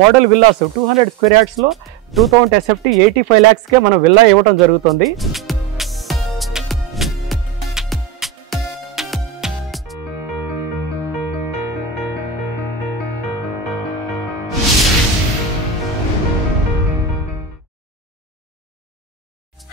Model villas 200 square yards లో 2000 SFT 85 lakhs కే మనం villa ఇవ్వడం జరుగుతుంది.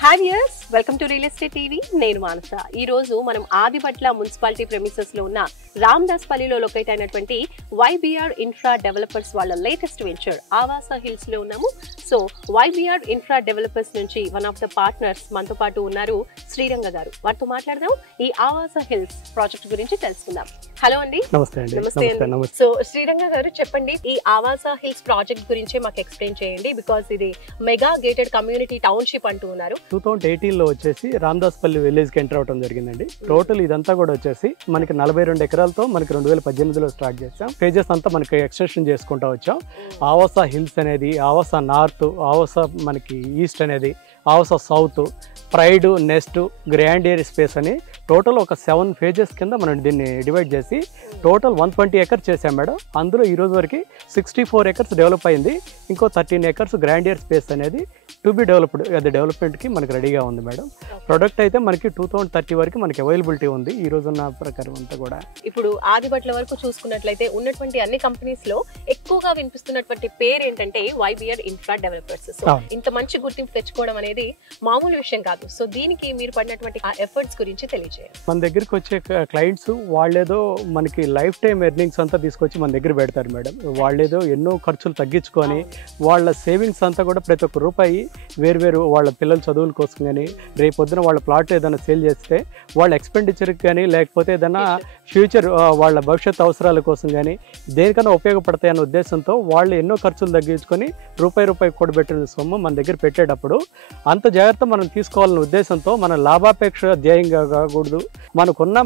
Hi viewers, welcome to real estate TV. నేను మానస. ఈ రోజు మనం ఆదిబట్ల మున్సిపాలిటీ ప్రెమిసెస్ లో ఉన్న రామదాస్పల్లిలో లొకేట్ అయినటువంటి వైబీఆర్ ఇన్ఫ్రా డెవలపర్స్ వాళ్ళ లేటెస్ట్ వెంచర్ ఆవాస హిల్స్ లో ఉన్నాము. సో వైబీఆర్ ఇన్ఫ్రా డెవలపర్స్ నుంచి వన్ ఆఫ్ ద పార్ట్నర్స్ మనతో పాటు ఉన్నారు, శ్రీరంగ గారు. వారితో మాట్లాడదాం, ఈ ఆవాస హిల్స్ ప్రాజెక్ట్ గురించి తెలుసుకుందాం. హలో అండి. నమస్తే అండి. సో శ్రీరంగ గారు చెప్పండి, ఈ ఆవాస హిల్స్ ప్రాజెక్ట్ గురించి మాకు ఎక్స్ప్లెయిన్ చేయండి. బికాస్ ఇది మెగా గేటెడ్ కమ్యూనిటీ టౌన్షిప్ అంటూ ఉన్నారు. 2018 లో వచ్చేసి రామదాస్పల్లి విలేజ్ కి ఎంటర్ అవడం జరిగిందండి. టోటల్ ఇదంతా కూడా వచ్చేసి మనకి 42 ఎకరాలతో మనకి 2018లో స్టార్ట్ చేసాం. పేజెస్ అంతా మనకి ఎక్స్టెన్షన్ చేసుకుంటూ వచ్చాం. ఆవాస హిల్స్ అనేది, ఆవాస నార్త్, ఆవాస మనకి ఈస్ట్ అనేది, Avasa south, pride, nest, grandeur space అని టోటల్ ఒక 7 phases కింద మనం దీన్ని డివైడ్ చేసి టోటల్ 120 acres చేసాం మేడం. అందులో ఈ రోజు వరకు 64 acres డెవలప్ అయింది. ఇంకో 13 acres గ్రాండియర్ స్పేస్ అనేది టు బి డెవలప్డ్, అది డెవలప్మెంట్కి మనకి రెడీగా ఉంది మేడం. ప్రొడక్ట్ అయితే మనకి 2030 వరకు మనకి అవైలబిలిటీ ఉంది ఈ రోజున్న ప్రకారం అంతా కూడా. ఇప్పుడు ఆదిబట్ల వరకు చూసుకున్నట్లయితే ఉన్నటువంటి అన్ని కంపెనీస్ లో ఎక్కువగా వినిపిస్తున్నటువంటి పేరు ఏంటంటే వైబీఆర్ ఇన్ఫ్రా డెవలపర్స్. సో ఇంత మంచి గుర్తింపు తెచ్చుకోవడం అనేది మామూలు విషయం కాదు. సో దీనికి మీరు పడినటువంటి ఆ ఎఫర్ట్స్ గురించి తెలియజేయండి. మన దగ్గరికి వచ్చే క్లయింట్స్ వాళ్ళేదో మనకి లైఫ్ టైం ఎర్నింగ్స్ అంతా తీసుకొచ్చి మన దగ్గర పెడతారు మేడం. వాళ్ళేదో ఎన్నో ఖర్చులు తగ్గించుకొని వాళ్ళ సేవింగ్స్ అంతా కూడా ప్రతి ఒక్క రూపాయి వేరు వాళ్ళ పిల్లల చదువుల కోసం కానీ, రేపు పొద్దున వాళ్ళ ప్లాట్ ఏదైనా సేల్ చేస్తే వాళ్ళ ఎక్స్పెండిచర్కి కానీ, లేకపోతే ఏదైనా ఫ్యూచర్ వాళ్ళ భవిష్యత్ అవసరాల కోసం కానీ దేనికన్నా ఉపయోగపడతాయి అనే ఉద్దేశంతో వాళ్ళు ఎన్నో ఖర్చులు తగ్గించుకొని రూపాయి కూడబెట్టిన సొమ్ము మన దగ్గర పెట్టేటప్పుడు అంత జాగ్రత్త మనం తీసుకోవాలనే ఉద్దేశంతో మన లాభాపేక్ష ధ్యేయంగా కాకూడదు.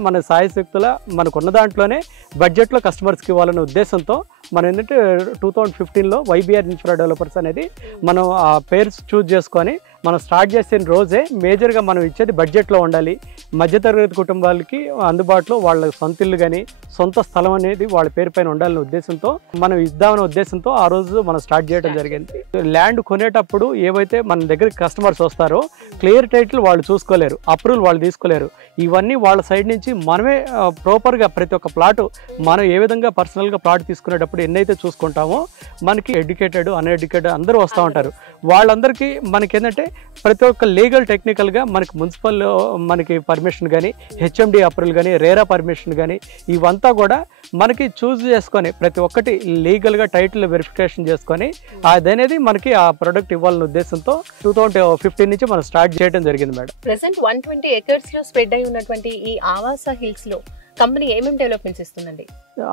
మన సాయశక్తుల మనకున్న దాంట్లోనే బడ్జెట్లో కస్టమర్స్కి ఇవ్వాలనే ఉద్దేశంతో మనం ఏంటంటే 2015లో వైబీఆర్ ఇన్ఫ్రా డెవలపర్స్ అనేది మనం ఆ పేరు చూజ్ చేసుకొని మనం స్టార్ట్ చేసిన రోజే మేజర్గా మనం ఇచ్చేది బడ్జెట్లో ఉండాలి, మధ్యతరగతి కుటుంబాలకి అందుబాటులో వాళ్ళ సొంత ఇల్లు కానీ సొంత స్థలం అనేది వాళ్ళ పేరు పైన ఉండాలనే ఉద్దేశంతో మనం ఇద్దామనే ఉద్దేశంతో ఆ రోజు మనం స్టార్ట్ చేయడం జరిగింది. ల్యాండ్ కొనేటప్పుడు ఏవైతే మన దగ్గర కస్టమర్స్ వస్తారో క్లియర్ టైటిల్ వాళ్ళు చూసుకోలేరు, అప్రూవల్ వాళ్ళు తీసుకోలేరు. ఇవన్నీ వాళ్ళ సైడ్ నుంచి మనమే ప్రాపర్గా ప్రతి ఒక్క ప్లాటు మనం ఏ విధంగా పర్సనల్గా ప్లాట్ తీసుకునేటప్పుడు ఎన్నైతే చూసుకుంటామో మనకి ఎడ్యుకేటెడ్, అన్ఎడ్యుకేటెడ్ అందరూ వస్తూ ఉంటారు. వాళ్ళందరికీ మనకి ఏంటంటే ప్రతి ఒక్క లీగల్ టెక్నికల్గా మనకి మున్సిపల్ మనకి పర్మిషన్ కానీ, హెచ్ఎండి అప్రూవల్ కానీ, రేరా పర్మిషన్ కానీ ఇవంతా కూడా మనకి చూస్ చేసుకొని ప్రతి ఒక్కటి లీగల్గా టైటిల్ వెరిఫికేషన్ చేసుకొని అదనేది మనకి ఆ ప్రొడక్ట్ ఇవ్వాలనే ఉద్దేశంతో 2015 నుంచి మనం స్టార్ట్ చేయడం జరిగింది మేడం. ప్రెసెంట్ 120 acres లో స్ప్రెడ్ అయి ఉన్నటువంటి ఈ ఆవాస హిల్స్ లో కంపెనీ ఏమేమి డెవలప్మెంట్స్ ఇస్తుందండి?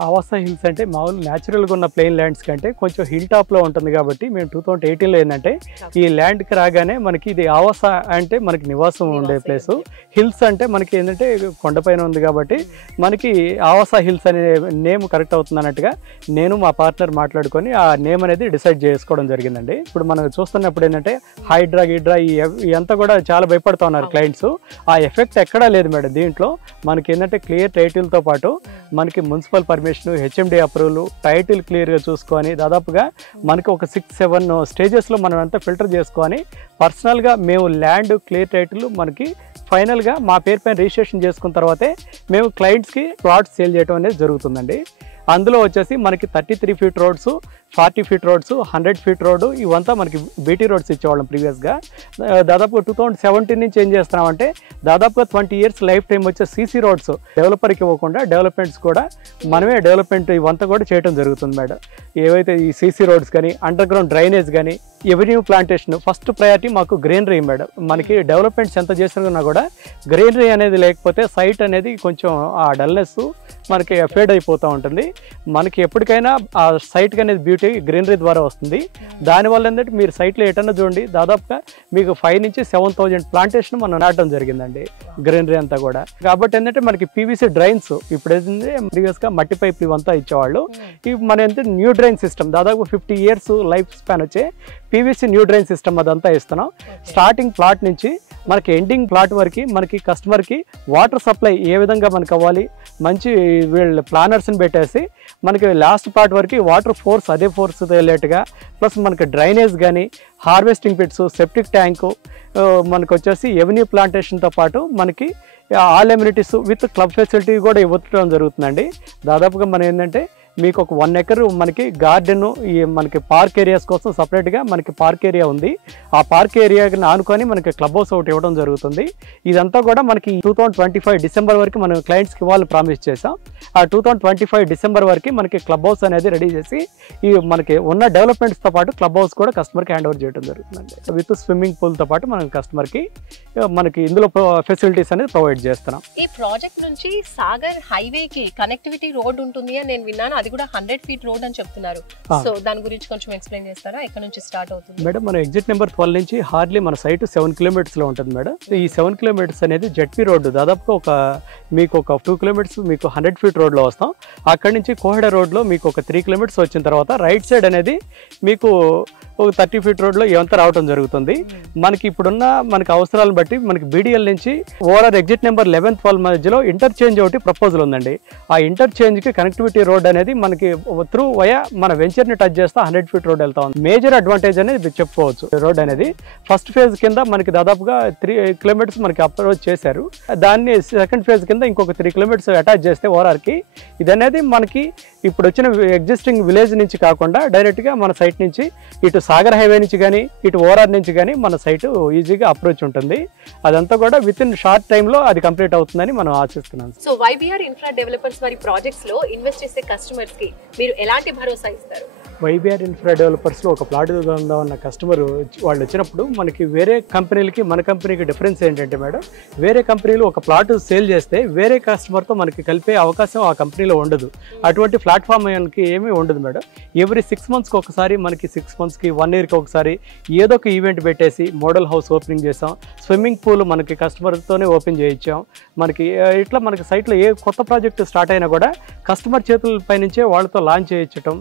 ఆవాస హిల్స్ అంటే మామూలు న్యాచురల్గా ఉన్న ప్లెయిన్ ల్యాండ్స్ కంటే కొంచెం హిల్ టాప్లో ఉంటుంది కాబట్టి మేము 2018లో ఏంటంటే ఈ ల్యాండ్కి రాగానే మనకి ఇది ఆవాస అంటే మనకి నివాసం ఉండే ప్లేసు, హిల్స్ అంటే మనకి ఏంటంటే కొండపైన ఉంది కాబట్టి మనకి ఆవాస హిల్స్ అనే నేమ్ కరెక్ట్ అవుతుంది అన్నట్టుగా నేను మా పార్ట్నర్ మాట్లాడుకొని ఆ నేమ్ అనేది డిసైడ్ చేసుకోవడం జరిగిందండి. ఇప్పుడు మనం చూస్తున్నప్పుడు ఏంటంటే హైడ్రా ఇదంతా కూడా చాలా భయపడుతూ ఉన్నారు క్లయింట్స్. ఆ ఎఫెక్ట్ ఎక్కడా లేదు మేడం. దీంట్లో మనకి ఏంటంటే క్లియర్ టైటిల్తో పాటు మనకి municipal permission, HMD approval, title క్లియర్గా చూసుకొని దాదాపుగా మనకి ఒక 6-7 స్టేజెస్లో మనం అంతా ఫిల్టర్ చేసుకొని పర్సనల్గా మేము ల్యాండ్ క్లియర్ టైటిల్ మనకి ఫైనల్గా మా పేరు పైన రిజిస్ట్రేషన్ చేసుకున్న తర్వాతే మేము క్లయింట్స్కి ప్లాట్స్ సేల్ చేయడం అనేది జరుగుతుందండి. అందులో వచ్చేసి మనకి 33 feet roads, 40 feet roads, 100 feet road ఇవంతా మనకి బీటీ రోడ్స్ ఇచ్చేవాళ్ళం ప్రీవియస్గా. దాదాపు 2017 నుంచి ఏం చేస్తున్నామంటే దాదాపుగా 20 years లైఫ్ టైం వచ్చే సీసీ రోడ్స్ డెవలపర్కి ఇవ్వకుండా డెవలప్మెంట్స్ కూడా మనమే డెవలప్మెంట్ ఇవంతా కూడా చేయడం జరుగుతుంది మేడం. ఏవైతే ఈ సీసీ రోడ్స్ కానీ, అండర్ గ్రౌండ్ డ్రైనేజ్ కానీ, ఎవెన్యూ ప్లాంటేషన్, ఫస్ట్ ప్రయారిటీ మాకు గ్రీనరీ మేడం. మనకి డెవలప్మెంట్స్ ఎంత చేసినా కూడా గ్రీనరీ అనేది లేకపోతే సైట్ అనేది కొంచెం ఆ డల్నెస్ మనకి ఫేడ్ అయిపోతూ ఉంటుంది. మనకి ఎప్పటికైనా ఆ సైట్ అనేది బ్యూటీ గ్రీనరీ ద్వారా వస్తుంది. దానివల్ల ఏంటంటే మీరు సైట్లో ఎటన్నా చూడండి దాదాపుగా మీకు 5 నుంచి 7,000 ప్లాంటేషన్ మనం నాటడం జరిగిందండి గ్రీనరీ అంతా కూడా. కాబట్టి ఏంటంటే మనకి పీవీసీ డ్రైన్స్ ఇప్పుడు ఏంటంటే ప్రీవియస్గా మట్టి పైపులు ఇవంతా ఇచ్చేవాళ్ళు. ఇవి మన ఏంటంటే న్యూ డ్రైన్ సిస్టమ్ దాదాపు 50 years లైఫ్ స్పాన్ వచ్చే పీవీసీ న్యూ డ్రైన్ సిస్టమ్ అదంతా ఇస్తున్నాం. స్టార్టింగ్ ప్లాట్ నుంచి మనకి ఎండింగ్ ప్లాట్ వరకు మనకి కస్టమర్కి వాటర్ సప్లై ఏ విధంగా మనకు అవ్వాలి, మంచి వీళ్ళు ప్లానర్స్ని పెట్టేసి మనకి లాస్ట్ ప్లాట్ వరకు వాటర్ ఫోర్స్ అదే ఫోర్స్ వెళ్ళేట్టుగా, ప్లస్ మనకి డ్రైనేజ్ కానీ, హార్వెస్టింగ్ పిట్స్, సెప్టిక్ ట్యాంకు, మనకు వచ్చేసి ఎవెన్యూ ప్లాంటేషన్తో పాటు మనకి all amenities with club facility కూడా ఇవ్వడం జరుగుతుందండి. దాదాపుగా మనం ఏంటంటే మీకు ఒక 1 ఎకర్ మనకి గార్డెన్, ఈ మనకి పార్క్ ఏరియాస్ కోసం సపరేట్గా మనకి పార్క్ ఏరియా ఉంది. ఆ పార్క్ ఏరియాకి ఆనుకొని మనకి క్లబ్ హౌస్ ఒకటి ఇవ్వడం జరుగుతుంది. ఇదంతా కూడా మనకి 2025 డిసెంబర్ వరకు మనం క్లయింట్స్కి ఇవ్వాలి ప్రామిస్ చేసాం. ఆ 2025 డిసెంబర్ వరకు మనకి క్లబ్ హౌస్ అనేది రెడీ చేసి ఈ మనకి ఉన్న డెవలప్మెంట్స్తో పాటు క్లబ్ హౌస్ కూడా కస్టమర్కి హ్యాండ్ ఓవర్ చేయడం జరుగుతుందండి. విత్ స్విమ్మింగ్ పూల్తో పాటు మనం కస్టమర్కి మనకి ఇందులో ఫెసిలిటీస్ అనేది ప్రొవైడ్ చేస్తున్నాం. ఈ ప్రాజెక్ట్ నుంచి సాగర్ హైవేకి కనెక్టివిటీ రోడ్ ఉంటుంది అని నేను విన్నాను. అది కూడా 100 feet రోడ్ అని చెప్తున్నారు. సో దాని గురించి కొంచెం ఎక్స్ప్లెయిన్ చేస్తారా? ఎక్కడ నుంచి స్టార్ట్ అవుతుంది? మేడం మన ఎగ్జిట్ నెంబర్ 12 నుంచి హార్డ్లీ మన సైట్ 7 kilometers లో ఉంటుంది మేడం. ఈ 7 kilometers అనేది జెడ్పీ రోడ్డు, దాదాపుగా మీకు ఒక 2 kilometers మీకు 100 feet రోడ్లో వస్తాం. అక్కడి నుంచి కోహెడ రోడ్లో మీకు ఒక 3 kilometers వచ్చిన తర్వాత రైట్ సైడ్ అనేది మీకు ఒక 30 feet రోడ్లో ఇవంతా రావడం జరుగుతుంది. మనకి ఇప్పుడున్న మనకి అవసరాలను బట్టి మనకి బీడీఎల్ నుంచి ఓవరాల్ ఎగ్జిట్ నెంబర్ 11, 12 మధ్యలో ఇంటర్చేంజ్ ఒకటి ప్రపోజల్ ఉందండి. ఆ ఇంటర్చేంజ్కి కనెక్టివిటీ రోడ్ అనేది మనకి త్రూ వయా మన వెంచర్ని టచ్ చేస్తే 100 feet రోడ్ వెళ్తా ఉంది. మేజర్ అడ్వాంటేజ్ అనేది చెప్పుకోవచ్చు. రోడ్ అనేది ఫస్ట్ ఫేజ్ కింద మనకి దాదాపుగా 3 kilometers మనకి అప్రోచ్ చేశారు. దాన్ని సెకండ్ ఫేజ్ కింద ఇంకొక 3 kilometers అటాచ్ చేస్తే ఓవరాల్కి ఇది అనేది మనకి ఇప్పుడు వచ్చిన ఎగ్జిస్టింగ్ విలేజ్ నుంచి కాకుండా డైరెక్ట్గా మన సైట్ నుంచి ఇటు సాగర్ హైవే నుంచి కానీ ఇటు ఓఆర్ఆర్ నుంచి కానీ మన సైట్ ఈజీగా అప్రోచ్ ఉంటుంది. అదంతా కూడా విత్ ఇన్ షార్ట్ టైంలో అది కంప్లీట్ అవుతుందని మనం ఆశిస్తున్నాం. సో వైబీఆర్ ఇన్ఫ్రా డెవలపర్స్ వారి ప్రాజెక్ట్స్ లో ఇన్వెస్ట్ చేసే కస్టమర్స్ కి మీరు ఎలాంటి భరోసా ఇస్తారు? వైబీఆర్ ఇన్ఫ్రా డెవలపర్స్లో ఒక ప్లాట్ ఉందా ఉన్న కస్టమర్ వాళ్ళు వచ్చినప్పుడు మనకి వేరే కంపెనీలకి మన కంపెనీకి డిఫరెన్స్ ఏంటంటే మేడం, వేరే కంపెనీలు ఒక ప్లాట్ సేల్ చేస్తే వేరే కస్టమర్తో మనకి కలిపే అవకాశం ఆ కంపెనీలో ఉండదు. అటువంటి ప్లాట్ఫామ్ మనకి ఏమీ ఉండదు మేడం. ఎవ్రీ 6 monthsకి ఒకసారి మనకి 6 monthsకి 1 yearకి ఒకసారి ఏదో ఒక ఈవెంట్ పెట్టేసి మోడల్ హౌస్ ఓపెనింగ్ చేసాం. స్విమ్మింగ్ పూల్ మనకి కస్టమర్తోనే ఓపెన్ చేయించాం. మనకి ఇట్లా మనకి సైట్లో ఏ కొత్త ప్రాజెక్ట్ స్టార్ట్ అయినా కూడా కస్టమర్ చేతులపై నుంచే వాళ్ళతో లాంచ్ చేయించడం,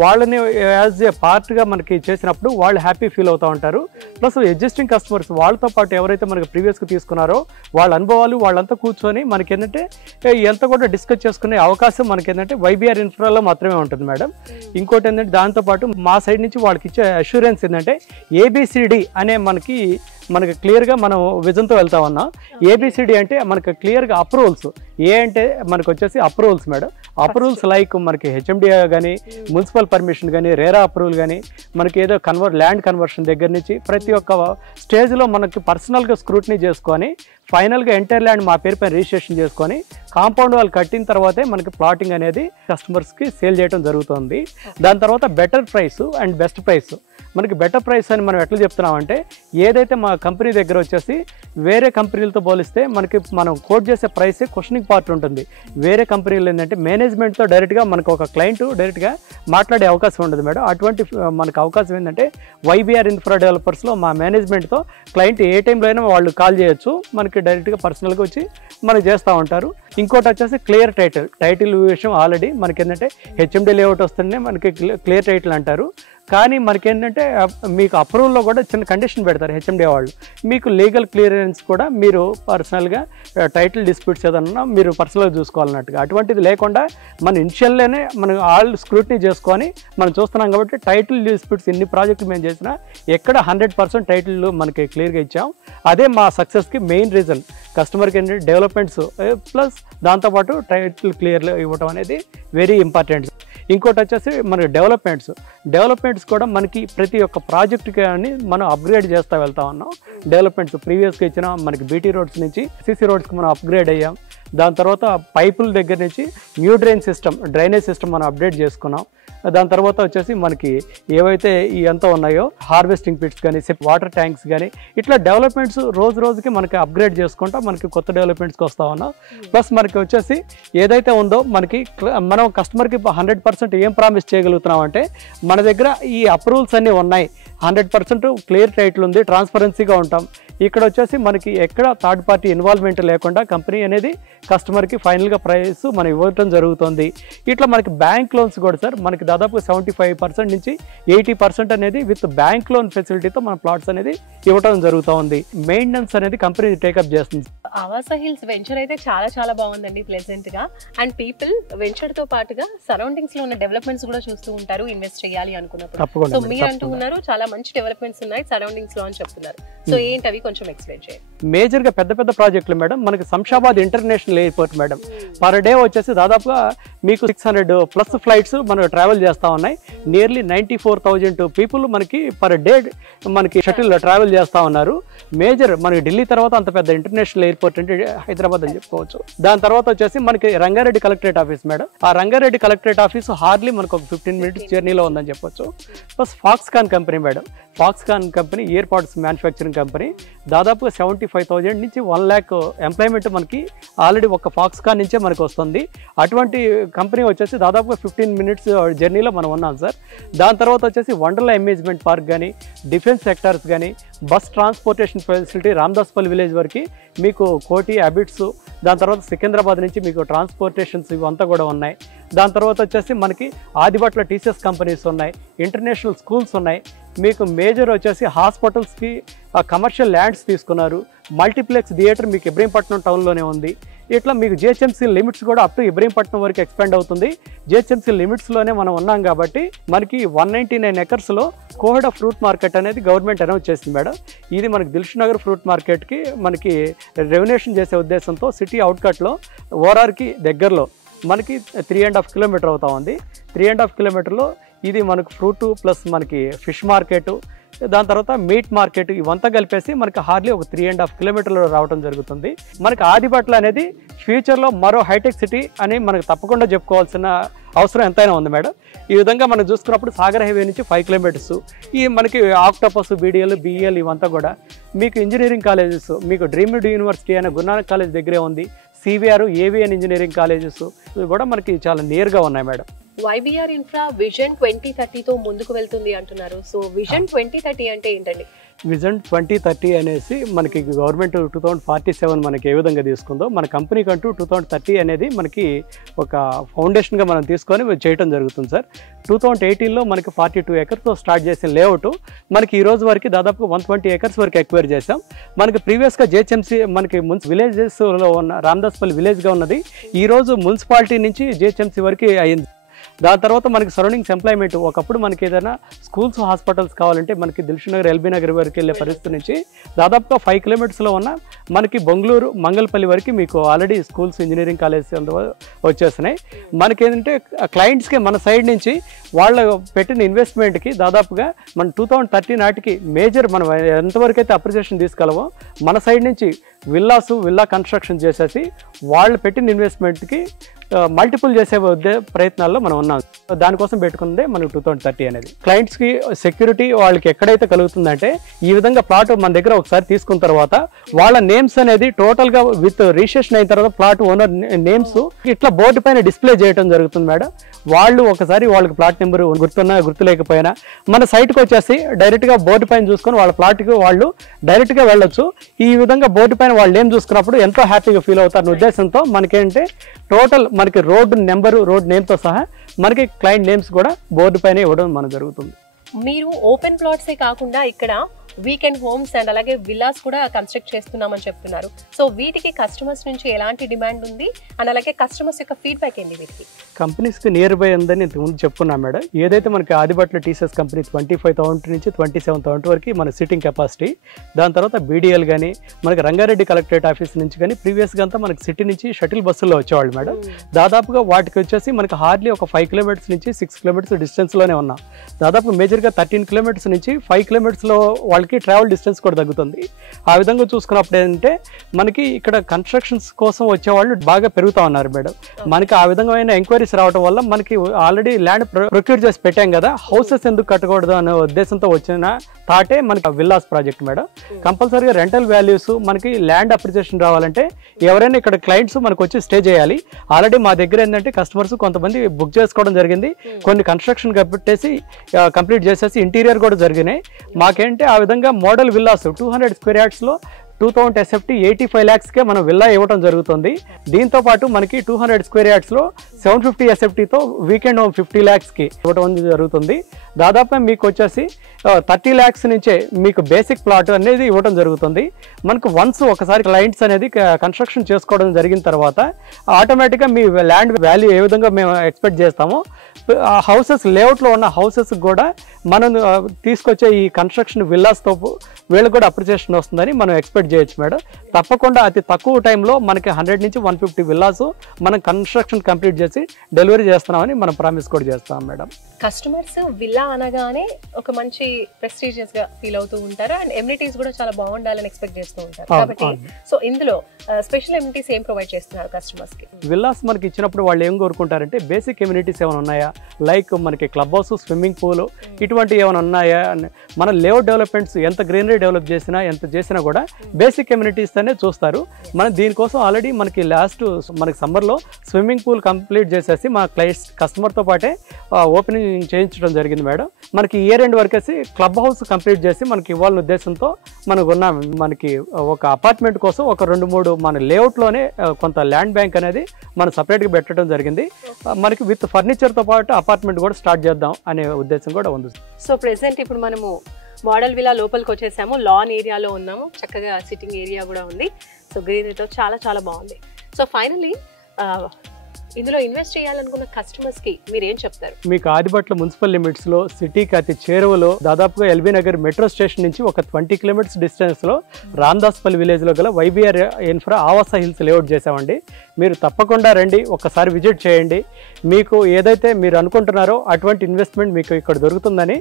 వాళ్ళని యాజ్ ఏ పార్ట్గా మనకి చేసినప్పుడు వాళ్ళు హ్యాపీ ఫీల్ అవుతూ ఉంటారు. ప్లస్ ఎగ్జిస్టింగ్ కస్టమర్స్ వాళ్ళతో పాటు ఎవరైతే మనకి ప్రీవియస్గా తీసుకున్నారో వాళ్ళ అనుభవాలు వాళ్ళంతా కూర్చొని మనకి ఏంటంటే ఎంత కూడా డిస్కస్ చేసుకునే అవకాశం మనకి ఏంటంటే వైబీఆర్ ఇన్ఫ్రాలో మాత్రమే ఉంటుంది మేడం. ఇంకోటి ఏంటంటే దాంతోపాటు మా సైడ్ నుంచి వాళ్ళకి ఇచ్చే అష్యూరెన్స్ ఏంటంటే ABCD అనే మనకి క్లియర్గా మనం విజన్తో వెళ్తా ఉన్నాం. ABCD అంటే మనకి క్లియర్గా అప్రూవల్స్. ఏ అంటే మనకు వచ్చేసి అప్రూవల్స్ మేడం. అప్రూవల్స్ లైక్ మనకి HMDA కానీ, మున్సిపల్ పర్మిషన్ కానీ, రేరా అప్రూవల్ కానీ, మనకి ఏదో ల్యాండ్ కన్వర్షన్ దగ్గర నుంచి ప్రతి ఒక్క స్టేజ్లో మనకి పర్సనల్గా స్క్రూటినీ చేసుకొని ఫైనల్గా ఎంటైర్ ల్యాండ్ మా పేరు పైన రిజిస్ట్రేషన్ చేసుకొని కాంపౌండ్ వాళ్ళు కట్టిన తర్వాతే మనకి ప్లాటింగ్ అనేది కస్టమర్స్కి సేల్ చేయడం జరుగుతుంది. దాని తర్వాత better price and best price. మనకి బెటర్ ప్రైస్ అని మనం ఎట్లా చెప్తున్నామంటే ఏదైతే మా కంపెనీ దగ్గర వచ్చేసి వేరే కంపెనీలతో పోలిస్తే మనం కోట్ చేసే ప్రైసే క్వశ్చనింగ్ పార్ట్ ఉంటుంది. వేరే కంపెనీలు ఏంటంటే మేనేజ్మెంట్తో డైరెక్ట్గా మనకు ఒక క్లయింట్ డైరెక్ట్గా మాట్లాడే అవకాశం ఉండదు మేడం. అటువంటి మనకు అవకాశం ఏంటంటే వైబీఆర్ ఇన్ఫ్రా డెవలపర్స్లో మా మేనేజ్మెంట్తో క్లయింట్ ఏ టైంలో అయినా వాళ్ళు కాల్ చేయొచ్చు, మనకి డైరెక్ట్గా పర్సనల్గా వచ్చి మనకి చేస్తూ ఉంటారు. ఇంకోటి వచ్చేసి క్లియర్ టైటిల్ విషయం ఆల్రెడీ మనకి ఏంటంటే HMD లేఅవుట్ వస్తుంటే మనకి క్లియర్ టైటిల్ అంటారు. కానీ మనకేంటంటే మీకు అప్రూవల్లో కూడా చిన్న కండిషన్ పెడతారు HMD వాళ్ళు. మీకు లీగల్ క్లియరెన్స్ కూడా మీరు పర్సనల్గా టైటిల్ డిస్ప్యూట్స్ ఏదన్నా మీరు పర్సనల్గా చూసుకోవాలన్నట్టుగా. అటువంటిది లేకుండా మన ఇనిషియల్లోనే మనం ఆల్ స్క్రూటినీ చేసుకొని మనం చూస్తున్నాం కాబట్టి టైటిల్ డిస్ప్యూట్స్ ఎన్ని ప్రాజెక్టులు మేము చేసినా ఎక్కడ 100% టైటిల్ మనకి క్లియర్గా ఇచ్చాం. అదే మా సక్సెస్కి మెయిన్ రీజన్. కస్టమర్కి ఏంటంటే డెవలప్మెంట్స్ ప్లస్ దాంతోపాటు టైటిల్ క్లియర్లో ఇవ్వడం అనేది వెరీ ఇంపార్టెంట్. ఇంకోటి వచ్చేసి మన డెవలప్మెంట్స్ కూడా మనకి ప్రతి ఒక్క ప్రాజెక్ట్ కానీ మనం అప్గ్రేడ్ చేస్తూ వెళ్తా ఉన్నాం. డెవలప్మెంట్స్ ప్రీవియస్గా ఇచ్చిన మనకి BT రోడ్స్ నుంచి CC రోడ్స్కి మనం అప్గ్రేడ్ అయ్యాం. దాని తర్వాత పైపుల దగ్గర నుంచి న్యూ డ్రైనేజ్ సిస్టమ్ మనం అప్డేట్ చేసుకున్నాం. దాని తర్వాత వచ్చేసి మనకి ఏవైతే ఇవంతా ఉన్నాయో హార్వెస్టింగ్ పిట్స్ కానీ, వాటర్ ట్యాంక్స్ కానీ, ఇట్లా డెవలప్మెంట్స్ రోజుకి మనకి అప్గ్రేడ్ చేసుకుంటా మనకి కొత్త డెవలప్మెంట్స్కి వస్తూ ఉన్నాం. ప్లస్ మనకి వచ్చేసి ఏదైతే ఉందో మనం కస్టమర్కి 100% ఏం ప్రామిస్ చేయగలుగుతున్నాం అంటే మన దగ్గర ఈ అప్రూవల్స్ అన్నీ ఉన్నాయి. 100% క్లియర్ టైటిల్ ఉంది, ట్రాన్స్పరెన్సీగా ఉంటాం. ఇక్కడ వచ్చేసి మనకి ఎక్కడ థర్డ్ పార్టీ ఇన్వాల్వ్మెంట్ లేకుండా కంపెనీ అనేది కస్టమర్కి ఫైనల్గా ప్రైస్ మనం ఇవ్వటం జరుగుతుంది. ఇట్లా మనకి బ్యాంక్ లోన్స్ కూడా సార్ మనకి దాదాపు 75% నుంచి 80% అనేది విత్ బ్యాంక్ లోన్ ఫెసిలిటీతో మన ప్లాట్స్ అనేది ఇవ్వటం జరుగుతూ ఉంది. మెయింటెనెన్స్ అనేది కంపెనీ టేకప్ చేస్తుంది. ఆవాస హిల్స్ వెంచర్ అయితే చాలా చాలా బాగుందండి, ప్లెజెంట్ గా. అండ్ పీపుల్ వెంచర్ తో పాటుగా సరౌండింగ్స్ లో ఉన్న డెవలప్మెంట్స్ కూడా చూస్తూ ఉంటారు ఇన్వెస్ట్ చేయాలి అనుకున్నప్పుడు. సో మీరు అంటూ ఉన్నారు చాలా మంచి డెవలప్మెంట్స్ ఉన్నాయి సరౌండింగ్స్ లో అని చెప్తున్నారు. సో ఏంటవి కొంచెం ఎక్స్ప్లెయిన్ చేయండి. మేజర్ గా పెద్ద పెద్ద ప్రాజెక్టులు మేడం మనకి Shamshabad international airport madam per day వచ్చేసి దాదాపుగా మీకు 600+ ఫ్లైట్స్ మనకు ట్రావెల్ చేస్తూ ఉన్నాయి. నియర్లీ 94,000 పీపుల్ మనకి పర్ డే మనకి షటిల్ ట్రావెల్ చేస్తూ ఉన్నారు. మేజర్ మనకి ఢిల్లీ తర్వాత అంత పెద్ద ఇంటర్నేషనల్ ఎయిర్పోర్ట్ అంటే హైదరాబాద్ అని చెప్పుకోవచ్చు. దాని తర్వాత వచ్చేసి మనకి రంగారెడ్డి కలెక్టరేట్ ఆఫీస్ మేడం. ఆ రంగారెడ్డి కలెక్టరేట్ ఆఫీస్ హార్డ్లీ మనకు ఒక 15 minutes జర్నీలో ఉందని చెప్పొచ్చు. Plus Foxconn company madam. Foxconn company year pads manufacturing company. దాదాపుగా 75,000 నుంచి 1 lakh ఎంప్లాయ్మెంట్ మనకి ఆల్రెడీ ఒక ఫాక్స్కాన్ నుంచే మనకు వస్తుంది. అటువంటి కంపెనీ వచ్చేసి దాదాపుగా 15 minutes జర్నీలో మనం ఉన్నాం సార్. దాని తర్వాత వచ్చేసి వండర్లా అమ్యూజ్మెంట్ పార్క్ కానీ, డిఫెన్స్ సెక్టార్స్ కానీ, బస్ ట్రాన్స్పోర్టేషన్ ఫెసిలిటీ రామదాస్పల్లి విలేజ్ వరకు మీకు కోటి హ్యాబిట్స్, దాని తర్వాత సికింద్రాబాద్ నుంచి మీకు ట్రాన్స్పోర్టేషన్స్ ఇవంతా కూడా ఉన్నాయి. దాని తర్వాత వచ్చేసి మనకి ఆదిబట్ల టీసీఎస్ కంపెనీస్ ఉన్నాయి, ఇంటర్నేషనల్ స్కూల్స్ ఉన్నాయి. మీకు మేజర్ వచ్చేసి హాస్పిటల్స్కి కమర్షియల్ ల్యాండ్స్ తీసుకున్నారు. మల్టీప్లెక్స్ థియేటర్ మీకు ఇబ్రహీంపట్నం టౌన్లోనే ఉంది. ఇట్లా మీకు జిహెచ్ఎంసీ లిమిట్స్ కూడా అప్ టు ఇబ్రహీంపట్నం వరకు ఎక్స్పాండ్ అవుతుంది. జిహెచ్ఎంసీ లిమిట్స్లోనే మనం ఉన్నాం కాబట్టి మనకి 199 acresలో కోహెడ ఫ్రూట్ మార్కెట్ అనేది గవర్నమెంట్ అనౌన్స్ చేసింది మేడం. ఇది మనకి దిల్షునగర్ ఫ్రూట్ మార్కెట్కి మనకి రెవెన్యూషన్ చేసే ఉద్దేశంతో సిటీ అవుట్కట్లో ఓఆర్ఆర్కి దగ్గరలో మనకి 3.5 kilometer అవుతా ఉంది. 3.5 kilometerలో ఇది మనకు ఫ్రూట్ ప్లస్ మనకి ఫిష్ మార్కెట్, దాని తర్వాత మీట్ మార్కెట్ ఇవంతా కలిపేసి మనకి హార్డ్లీ ఒక 3.5 kilometerలో రావడం జరుగుతుంది. మనకి ఆదిబట్ల అనేది ఫ్యూచర్లో మరో హైటెక్ సిటీ అని మనకు తప్పకుండా చెప్పుకోవాల్సిన అవసరం ఎంతైనా ఉంది మేడం. ఈ విధంగా మనం చూసుకున్నప్పుడు సాగర్ హైవే నుంచి 5 kilometers ఈ మనకి ఆక్టోపస్, బీడీఎల్, బీఈఎల్ ఇవంతా కూడా మీకు ఇంజనీరింగ్ కాలేజెస్ మీకు డ్రీమ్డ్ యూనివర్సిటీ అనే గురునానక్ కాలేజ్ దగ్గరే ఉంది. సివిఆర్, ఏవిఎన్ ఇంజనీరింగ్ కాలేజెస్ ఇవి కూడా మనకి చాలా నియర్గా ఉన్నాయి మేడం. YBR ఇన్ఫ్రా విజన్ 2030తో ముందుకు వెళ్తుంది అంటున్నారు. సో విజన్ 2030 అంటే ఏంటండి? విజన్ 2030 అనేసి మనకి గవర్నమెంట్ 2047 మనకి ఏ విధంగా తీసుకుందో మన కంపెనీకి అంటూ 2030 అనేది మనకి ఒక ఫౌండేషన్గా మనం తీసుకొని చేయడం జరుగుతుంది సార్. 2018లో మనకి 42 acresతో స్టార్ట్ చేసిన లేఅవుట్ మనకి ఈ రోజు వరకు దాదాపు 120 acres వరకు ఎక్వైర్ చేసాం. మనకి ప్రీవియస్గా జిహెచ్ఎంసీ మనకి విలేజెస్లో ఉన్న రామదాస్పల్లి విలేజ్గా ఉన్నది ఈ రోజు మున్సిపాలిటీ నుంచి జిహెచ్ఎంసీ వరకు అయింది. దాని తర్వాత మనకి సరౌండింగ్స్ ఎంప్లాయ్మెంట్ ఒకప్పుడు మనకి ఏదైనా స్కూల్స్, హాస్పిటల్స్ కావాలంటే మనకి దిల్షునగర్, ఎల్బీ నగర్ వరకు వెళ్ళే పరిస్థితి నుంచి దాదాపుగా 5 kilometersలో ఉన్న మనకి బొంగళూరు, మంగళపల్లి వరకు మీకు ఆల్రెడీ స్కూల్స్, ఇంజనీరింగ్ కాలేజెస్ వచ్చేస్తున్నాయి. మనకి ఏంటంటే క్లయింట్స్కి మన సైడ్ నుంచి వాళ్ళు పెట్టిన ఇన్వెస్ట్మెంట్కి దాదాపుగా మన 2030 నాటికి మేజర్ మనం ఎంతవరకు అయితే అప్రిసియేషన్ తీసుకెళ్ళవో మన సైడ్ నుంచి విల్లా కన్స్ట్రక్షన్ చేసేసి వాళ్ళు పెట్టిన ఇన్వెస్ట్మెంట్కి మల్టిపుల్ చేసే ప్రయత్నాల్లో మనం ఉన్నాం. దానికోసం పెట్టుకున్నదే మనకు 2030 అనేది. క్లయింట్స్కి సెక్యూరిటీ వాళ్ళకి ఎక్కడైతే కలుగుతుందంటే ఈ విధంగా ప్లాట్ మన దగ్గర ఒకసారి తీసుకున్న తర్వాత వాళ్ళ నేమ్స్ అనేది టోటల్గా విత్ రిజిస్ట్రేషన్ అయిన తర్వాత ప్లాట్ ఓనర్ నేమ్స్ ఇట్లా బోర్డు పైన డిస్ప్లే చేయడం జరుగుతుంది మేడం. వాళ్ళు ఒకసారి వాళ్ళకి ప్లాట్ నెంబర్ గుర్తున్నా గుర్తు లేకపోయినా మన సైట్కి వచ్చేసి డైరెక్ట్గా బోర్డు పైన చూసుకొని వాళ్ళ ప్లాట్కి వాళ్ళు డైరెక్ట్గా వెళ్ళొచ్చు. ఈ విధంగా బోర్డు పైన వాళ్ళు నేమ్ చూసుకున్నప్పుడు ఎంతో హ్యాపీగా ఫీల్ అవుతారన్న ఉద్దేశంతో మనకేంటే టోటల్ మనకి రోడ్డు నెంబరు, రోడ్ నేమ్తో సహా మనకి క్లయింట్ నేమ్స్ కూడా బోర్డు పైన ఇవ్వడం మనకు జరుగుతుంది. మీరు ఓపెన్ ప్లాట్సే కాకుండా ఇక్కడ వీకెండ్ హోమ్స్ అండ్ అలాగే విల్లాస్ కూడా కన్స్ట్రక్ట్ చేస్తున్నామని చెప్తున్నారు. సో వీటికి కస్టమర్స్ నుంచి ఎలాంటి డిమాండ్ ఉంది అండ్ అలాగే కస్టమర్స్ యొక్క ఫీడ్బ్యాక్ ఏంటి? వీటికి కంపెనీస్కి నియర్ బై ఉందని ముందు చెప్పుకున్నాం మేడం. ఏదైతే మనకి ఆదిబట్ల టీసీఎస్ కంపెనీ 25,000 నుంచి 27,000 వరకు మన సిట్టింగ్ కెపాసిటీ. దాని తర్వాత బీడీఎల్ కానీ మనకి రంగారెడ్డి కలెక్టరేట్ ఆఫీస్ నుంచి కానీ ప్రీవియస్గా అంతా మనకి సిటీ నుంచి షటిల్ బస్సుల్లో వచ్చేవాళ్ళు మేడం. దాదాపుగా వాటికి వచ్చేసి మనకి హార్డ్లీ ఒక 5 kilometers నుంచి 6 kilometers డిస్టెన్స్లోనే ఉన్నాం. దాదాపు మేజర్గా 13 kilometers నుంచి 5 kilometersలో వాళ్ళకి ట్రావెల్ డిస్టెన్స్ కూడా తగ్గుతుంది. ఆ విధంగా చూసుకున్నప్పుడు ఏంటంటే మనకి ఇక్కడ కన్స్ట్రక్షన్స్ కోసం వచ్చేవాళ్ళు బాగా పెరుగుతా ఉన్నారు మేడం. మనకి ఆ విధమైన ఎంక్వైరీస్ రావడం వల్ల మనకి ఆల్రెడీ ల్యాండ్ ప్రొక్యూర్ చేసి పెట్టాం కదా, హౌసెస్ ఎందుకు కట్టకూడదు అనే ఉద్దేశంతో వచ్చిన థాటే మనకి విల్లాస్ ప్రాజెక్ట్ మేడం. కంపల్సరీగా రెంటల్ వాల్యూస్ మనకి ల్యాండ్ అప్రిసియేషన్ రావాలంటే ఎవరైనా ఇక్కడ క్లయింట్స్ మనకు వచ్చి స్టే చేయాలి. ఆల్రెడీ మా దగ్గర ఏంటంటే కస్టమర్స్ కొంతమంది బుక్ చేసుకోవడం జరిగింది, కొన్ని కన్స్ట్రక్షన్ కంప్లీట్ చేసేసి ఇంటీరియర్ కూడా జరిగినాయి. మాకేంటి ఆ విధంగా మోడల్ విల్లాస్ 200 స్క్వేర్ యార్డ్స్లో 2000 SFT 85 lakhsకే మనం విల్లా ఇవ్వడం జరుగుతుంది. దీంతో పాటు మనకి 200 స్క్వేర్ యార్డ్స్లో 750 SFTతో వీకెండ్ హోమ్ 50 lakhsకి ఇవ్వడం జరుగుతుంది. దాదాపుగా మీకు వచ్చేసి 30 lakhs నుంచే మీకు బేసిక్ ప్లాట్ అనేది ఇవ్వడం జరుగుతుంది. మనకు వన్స్ ఒకసారి క్లయింట్స్ అనేది కన్స్ట్రక్షన్ చేసుకోవడం జరిగిన తర్వాత ఆటోమేటిక్గా మీ ల్యాండ్ వాల్యూ ఏ విధంగా మేము ఎక్స్పెక్ట్ చేస్తామో ఆ హౌసెస్ లేఅవుట్లో ఉన్న హౌసెస్ కూడా మనం తీసుకొచ్చే ఈ కన్స్ట్రక్షన్ విల్లాస్తో వీళ్ళకి కూడా అప్రిసియేషన్ వస్తుందని మనం ఎక్స్పెక్ట్ చేయొచ్చు మేడం. తప్పకుండా అతి తక్కువ టైంలో మనకి 100 నుంచి 150 విల్లాస్ మనం కన్స్ట్రక్షన్ కంప్లీట్ చేసి డెలివరీ చేస్తున్నామని మనం ప్రామిస్ కూడా చేస్తాం మేడం. కస్టమర్స్ విల్లా అనగానే ఒక మంచి ప్రెస్టీజియస్ గా ఫీల్ అవుతూ ఉంటారు అండ్ ఎమ్యూనిటీస్ కూడా చాలా బాగుండాలని ఎక్స్పెక్ట్ చేస్తూ ఉంటారు. కాబట్టి సో ఇందులో స్పెషల్ ఎమ్యూనిటీస్ ఏం ప్రొవైడ్ చేస్తున్నారు కస్టమర్స్ కి? విల్లాస్ మనకి ఇచ్చినప్పుడు వాళ్ళు ఏం కోరుకుంటారంటే బేసిక్ ఎమ్యూనిటీస్ ఏమైనా ఉన్నాయా, లైక్ మనకి క్లబ్ హౌస్, స్విమ్మింగ్ పూల్ ఇటువంటి ఏమైనా ఉన్నాయా. మన లేఅవుట్ డెవలప్మెంట్స్ ఎంత గ్రీనరీ డెవలప్ చేసినా ఎంత చేసినా కూడా బేసిక్ ఎమ్యూనిటీస్ అనే చూస్తారు. మనం దీనికోసం ఆల్రెడీ మనకి మనకి సమ్మర్లో స్విమ్మింగ్ పూల్ కంప్లీట్ చేసేసి మా కస్టమర్తో పాటే ఓపెనింగ్ చేయించడం జరిగింది మేడం. మనకి ఇయర్ ఎండ్ వరకేసి క్లబ్ హౌస్ కంప్లీట్ చేసి మనకి ఇవ్వాలనే ఉద్దేశంతో మనకి ఒక అపార్ట్మెంట్ కోసం ఒక 2-3 మన లేఅవుట్లోనే కొంత ల్యాండ్ బ్యాంక్ అనేది మనం సపరేట్గా పెట్టడం జరిగింది. మనకి విత్ ఫర్నిచర్తో పాటు అపార్ట్మెంట్ కూడా స్టార్ట్ చేద్దాం అనే ఉద్దేశం కూడా ఉంది. సో ప్రెసెంట్ ఇప్పుడు మనము మోడల్ విలా లోపలికి వచ్చేసాము, లాన్ ఏరియాలో ఉన్నాము, చక్కగా సిట్టింగ్ ఏరియా కూడా ఉంది. సో గ్రీనరీతో చాలా చాలా బాగుంది. సో ఫైనల్లీ ఇందులో ఇన్వెస్ట్ చేయాలనుకున్న కస్టమర్స్ కి మీరు ఏం చెప్తారు? మీకు ఆదిబట్ల మున్సిపల్ లిమిట్స్ లో సిటీకి అతి చేరువలో దాదాపుగా ఎల్బీ నగర్ మెట్రో స్టేషన్ నుంచి ఒక 20 kilometers డిస్టెన్స్ లో రామదాస్పల్లి విలేజ్ లో గల YBR ఇన్ఫ్రా ఆవాస హిల్స్ లేఅవుట్ చేసామండి. మీరు తప్పకుండా రండి, ఒకసారి విజిట్ చేయండి. మీకు ఏదైతే మీరు అనుకుంటున్నారో అటువంటి ఇన్వెస్ట్మెంట్ మీకు ఇక్కడ దొరుకుతుందని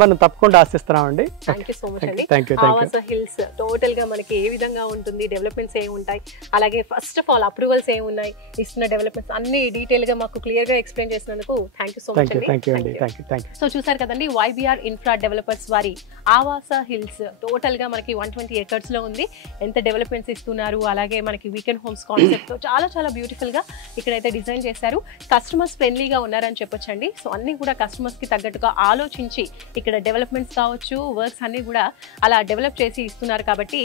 మనం తప్పకుండా ఆశిస్తున్నామండి. థ్యాంక్ యూ సో మచ్ అండి. ఆవాస హిల్స్ టోటల్ గా మనకి ఏ విధంగా ఉంటుంది, డెవలప్మెంట్స్ ఏమి ఉంటాయి, అలాగే ఫస్ట్ ఆఫ్ ఆల్ అప్రూవల్స్ ఏమి ఉన్నాయి, ఇస్తున్న డెవలప్మెంట్స్ అన్ని డీటెయిల్ గా మాకు క్లియర్ గా ఎక్స్ప్లెయిన్ చేసినందుకు థ్యాంక్ యూ సో మచ్ అండి. సో చూసారు కదండి, YBR ఇన్ఫ్రా డెవలపర్స్ వారి ఆవాస హిల్స్ టోటల్ గా మనకి 120 acres లో ఉంది. ఎంత డెవలప్మెంట్స్ ఇస్తున్నారు, అలాగే మనకి వీకెండ్ హోమ్స్ కాన్సెప్ట్ తో చాలా చాలా బ్యూటిఫుల్ గా ఇక్కడైతే డిజైన్ చేశారు. కస్టమర్స్ ఫ్రెండ్లీగా ఉన్నారని చెప్పొచ్చండి. సో అన్ని కూడా కస్టమర్స్ కి తగ్గట్టుగా ఆలోచించి ఇక్కడ డెవలప్మెంట్స్ కావచ్చు, వర్క్స్ అన్ని కూడా అలా డెవలప్ చేసి ఇస్తున్నారు. కాబట్టి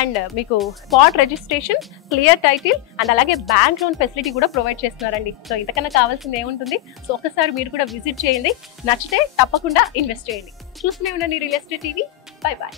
అండ్ మీకు spot registration, clear title and అలాగే బ్యాంక్ లోన్ ఫెసిలిటీ కూడా ప్రొవైడ్ చేస్తున్నారండి. సో ఇంతకన్నా కావాల్సింది ఏముంటుంది? సో ఒకసారి మీరు కూడా విజిట్ చేయండి, నచ్చితే తప్పకుండా ఇన్వెస్ట్ చేయండి. చూస్తూనే ఉండండి real estate TV. Bye bye.